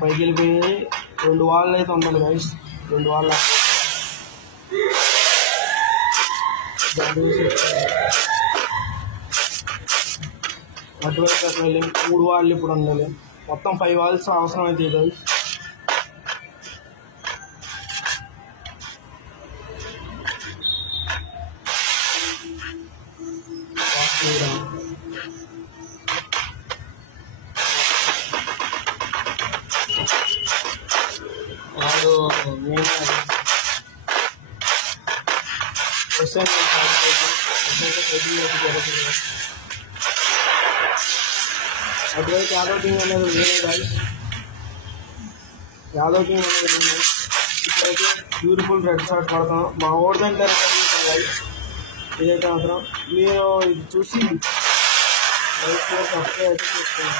పైకి వెళ్ళిపోయి 2 వాళ్ళు అయితే ఉండాలి గైస్ 2 వాళ్ళు అటువైపు అట్లా వెళ్ళి 3 వాళ్ళు ఇప్పుడు ఉండాలి మొత్తం 5 వాల్స్ అవసరం అయితే గైస్ వాడు అటువైపు యాదవ్ టీం అనేది వేరే గైస్ యాదవ్ టీం అనేది ఇప్పుడైతే బ్యూటిఫుల్ రెడ్ షాట్ పడతాం మా ఓడిదంటే గైస్ ఇదైతే మాత్రం మీరు ఇది చూసి లైక్ సబ్స్క్రైబ్ అయితే చేసుకోండి